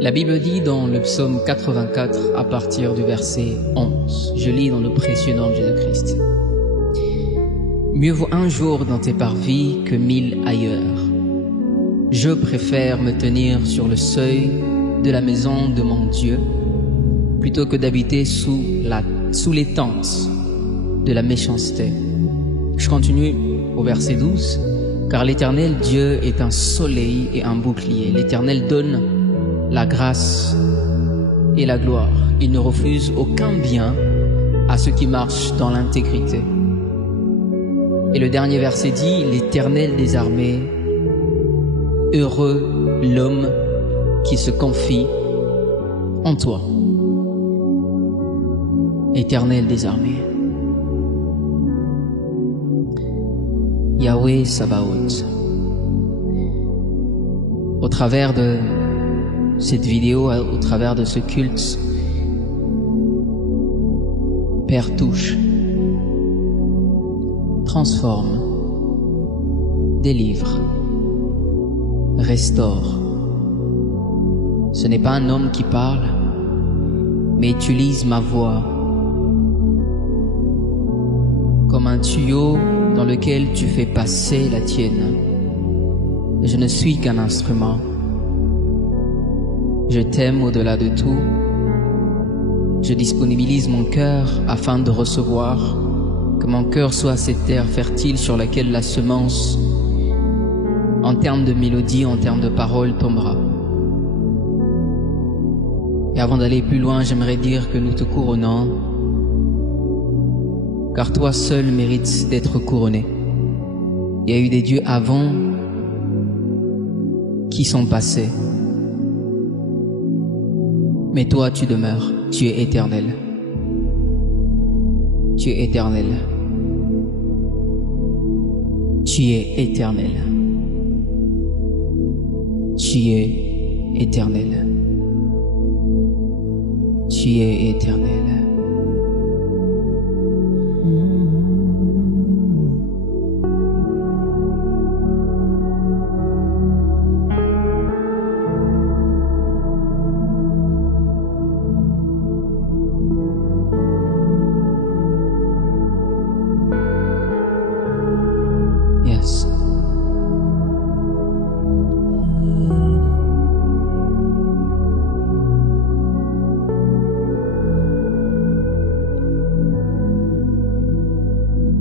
La Bible dit dans le psaume 84 à partir du verset 11, je lis dans le précieux nom de Jésus-Christ. Mieux vaut un jour dans tes parvis que 1000 ailleurs. Je préfère me tenir sur le seuil de la maison de mon Dieu plutôt que d'habiter sous les tentes de la méchanceté. Je continue au verset 12. Car l'Éternel Dieu est un soleil et un bouclier. L'Éternel donne la grâce et la gloire. Il ne refuse aucun bien à ceux qui marchent dans l'intégrité. Et le dernier verset dit, l'Éternel des armées, heureux l'homme qui se confie en toi. Éternel des armées. Yahweh Sabaoth. Au travers de cette vidéo, au travers de ce culte, Père touche, transforme, délivre, restaure. Ce n'est pas un homme qui parle, mais utilise ma voix comme un tuyau dans lequel tu fais passer la tienne. Je ne suis qu'un instrument. Je t'aime au-delà de tout. Je disponibilise mon cœur afin de recevoir, que mon cœur soit cette terre fertile sur laquelle la semence, en termes de mélodie, en termes de paroles, tombera. Et avant d'aller plus loin, j'aimerais dire que nous te couronnons, car toi seul mérites d'être couronné. Il y a eu des dieux avant qui sont passés. Mais toi, tu demeures. Tu es éternel. Tu es éternel. Tu es éternel. Tu es éternel. Tu es éternel. Yes.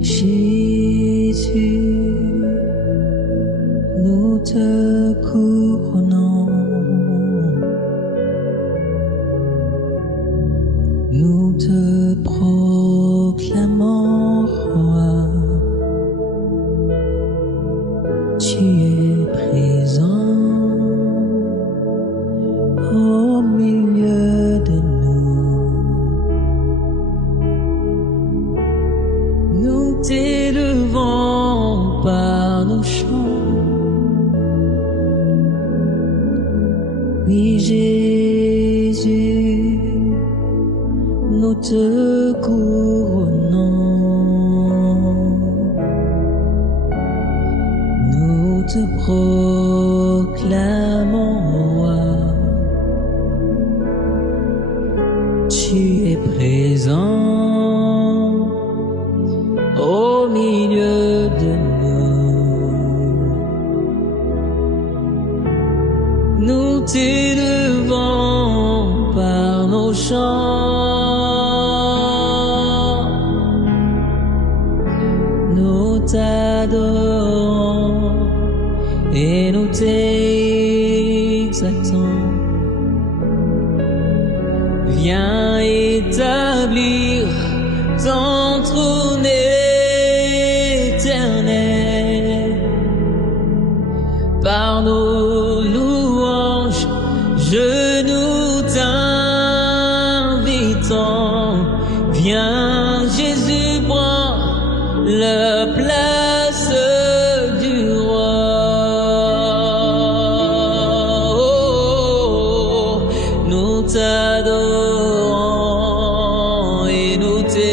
Jésus, nous te couronnons, nous te proclamons roi. Tu es présent au milieu de nous. Nous t'élevons par nos chants. Oui, Jésus, nous te couronnons. Nous te proclamons roi. Tu es présent au milieu de nous. Nous t'élevons par nos chants. Nous t'adorons et nous t'exaltons. Viens établir ton trône éternel. Par nos louanges, je nous t'invitons. Viens, Jésus, prends la place du roi. Oh, nous t'adorons et nous t'exaltons.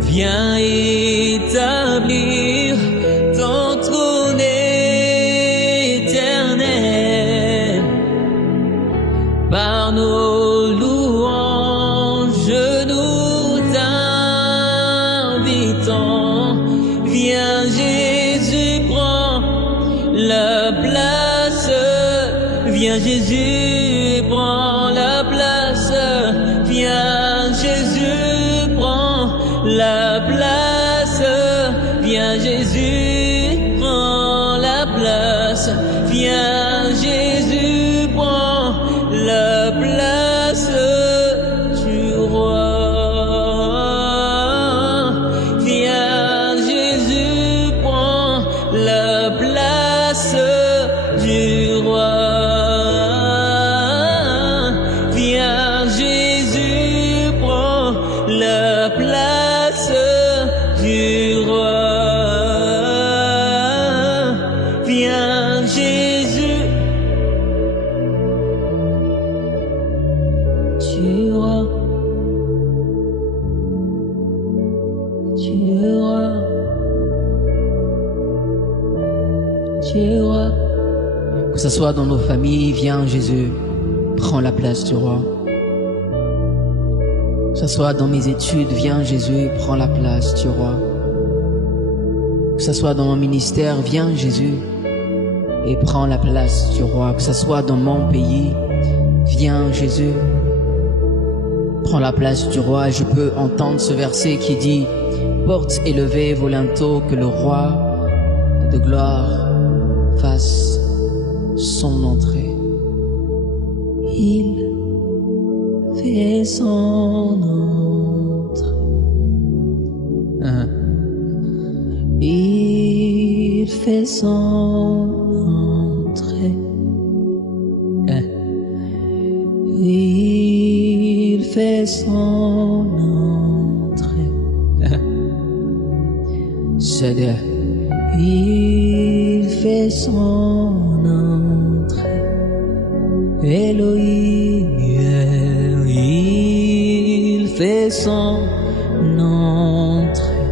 Viens établir ton trône la place. Viens Jésus, prends la place. Viens Jésus, prends la place. Viens Jésus, prends la place. Viens Jésus, prends la place du roi. Viens Jésus, prends la place du roi. Viens Jésus, prends la place du roi. Viens Jésus, tu roi, tu roi, tu roi. Que ce soit dans nos familles, viens Jésus, prends la place du roi. Que ce soit dans mes études, viens Jésus, prends la place du roi. Que ce soit dans mon ministère, viens Jésus et prends la place du roi. Que ce soit dans mon pays, viens Jésus, prends la place du roi. Et je peux entendre ce verset qui dit: portes élevées vos linteaux, que le roi de gloire fasse son entrée. Il fait son entrée. Il fait son entrée. Il fait son entrée. C'est-à-dire, Il fait son entrée. Elohim, il fait son entrée.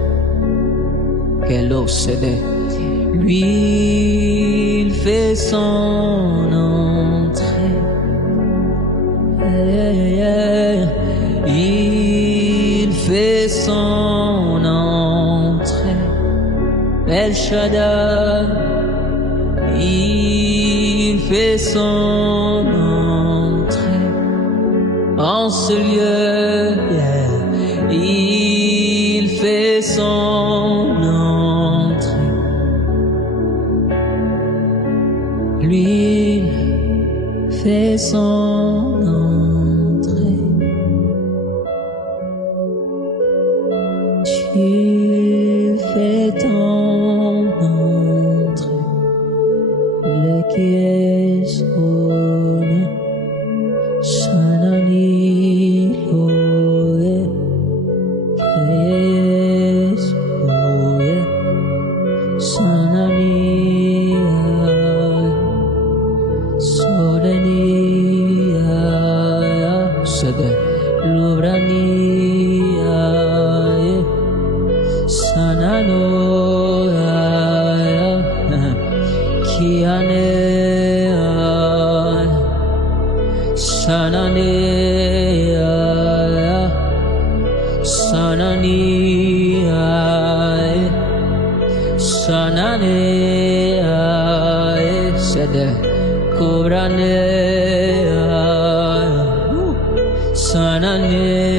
quel c'est Lui, il fait son entrée. Il fait son entrée. El Shaddai, il fait son entrée. En ce lieu, il fait son entrée. Lui fait son entrée. Tu fais ton entrée. Le qui est sonné. Shanani loe. Keyesuye. Sanani Sorenia, c'est-à-dire, Lubrania, Sananoya, Kianea, Sananea, Sanania, Sananea, c'est-à-dire, Kubranea, Sananea.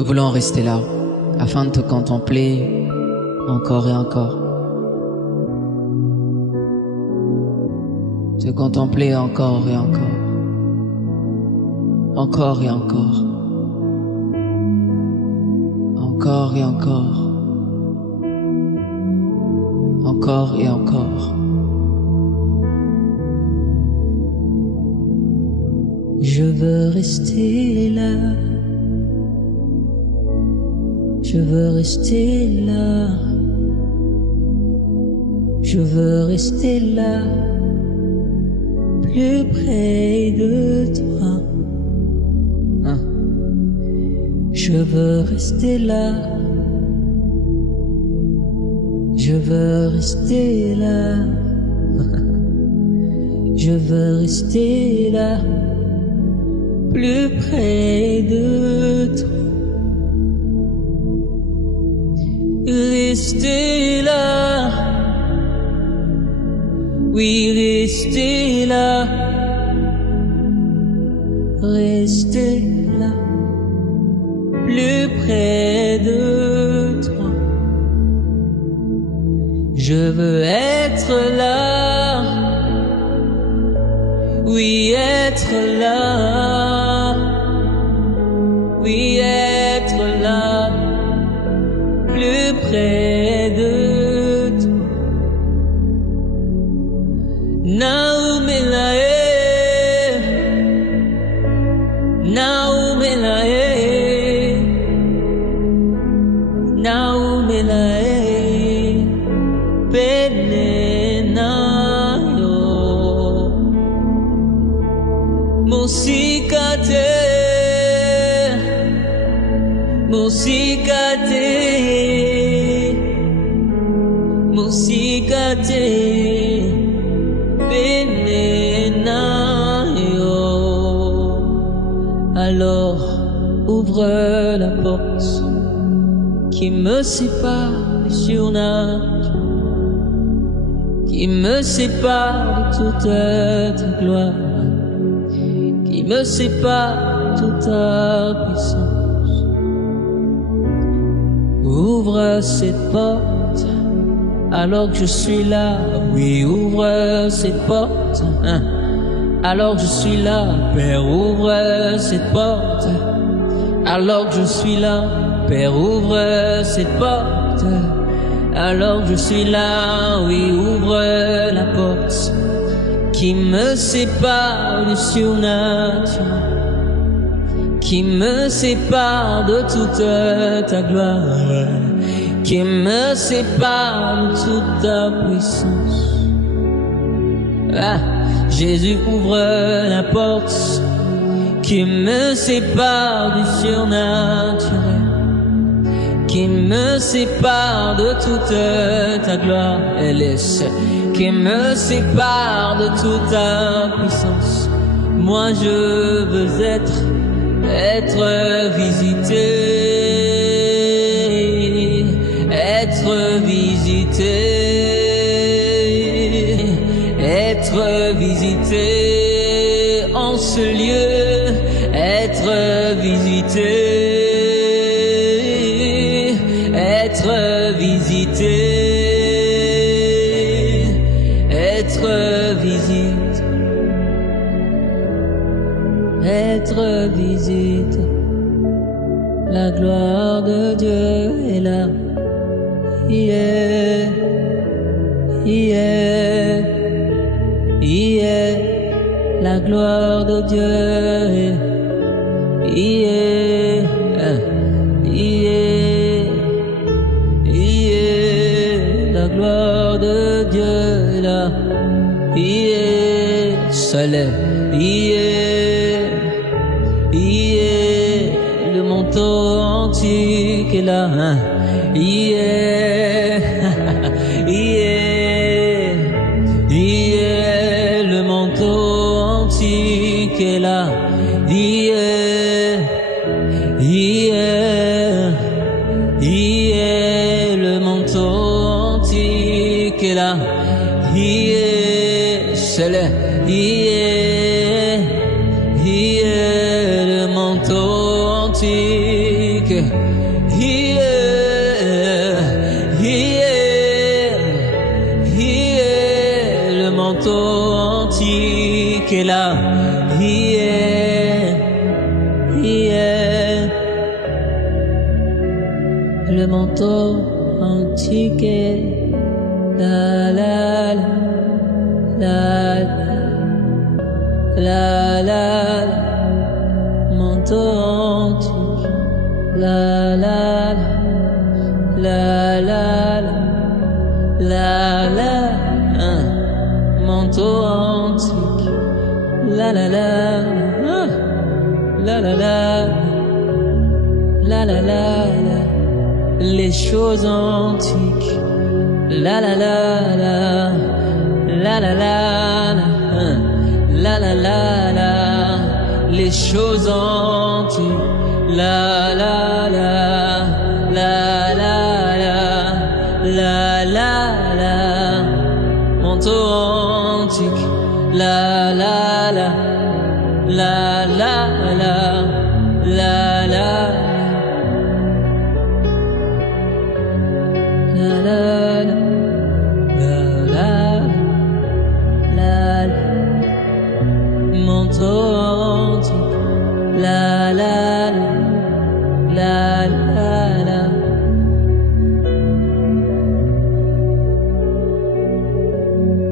nous voulons rester là afin de te contempler encore et encore. Te contempler encore et encore. Encore et encore. Encore et encore. Encore et encore. Je veux rester là. Je veux rester là. Je veux rester là, plus près de toi. Je veux rester là. Je veux rester là. Je veux rester là, plus près de toi. Rester là, oui, rester là, rester là, plus près de toi. Je veux être là, oui, être là, oui, être là, plus près de toi. Naumelae, Naumelae, Naumelae, Penenayo, Musikate, Musikate, Musikate, Penenayo. Alors ouvre la porte qui me sépare du surnaturel, qui me sépare de toute ta gloire, qui me sépare de toute ta puissance. Ouvre cette porte alors que je suis là, oui, ouvre cette porte, hein. Alors que je suis là, Père, ouvre cette porte. Alors que je suis là, Père, ouvre cette porte. Alors que je suis là, oui, ouvre la porte qui me sépare du surnaturel, qui me sépare de toute ta gloire, qui me sépare de toute ta puissance. Ah, Jésus ouvre la porte qui me sépare du surnaturel, qui me sépare de toute ta gloire, qui me sépare de toute ta puissance. Moi je veux être visité, être visité, être visité en ce lieu, être visité, être visité, être visité, être visité. La gloire de Dieu est là. Yeah, yeah, yeah. La gloire de Dieu est yeah, yeah, yeah. La gloire de Dieu est là. Yeah, soleil, yeah, yeah. Le manteau antique est là, hein. Yeah, yeah, yeah. Le manteau antique est là. Yeah, yeah, yeah. Le manteau antique est là. Yeah, c'est le yeah, yeah. Le manteau antique. Yeah, yeah, yeah. Le manteau antique est là. Yeah, yeah. Le manteau antique est la la la la la la. Manteau antique la la la la la la la. Manteau antique la la la la la la la la. Les choses antiques la la la la la la la. la la la la, les choses antiques, la la la, la la la, la la la, manteau antique, la la la, la la la, la la la, la la. La la la, la la la,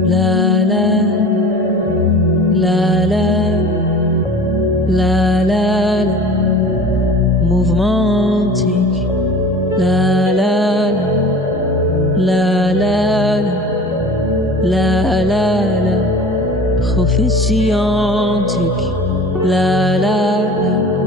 la la la la, la la la, mouvement antique, la la la, la la la, prophétie antique, la la la.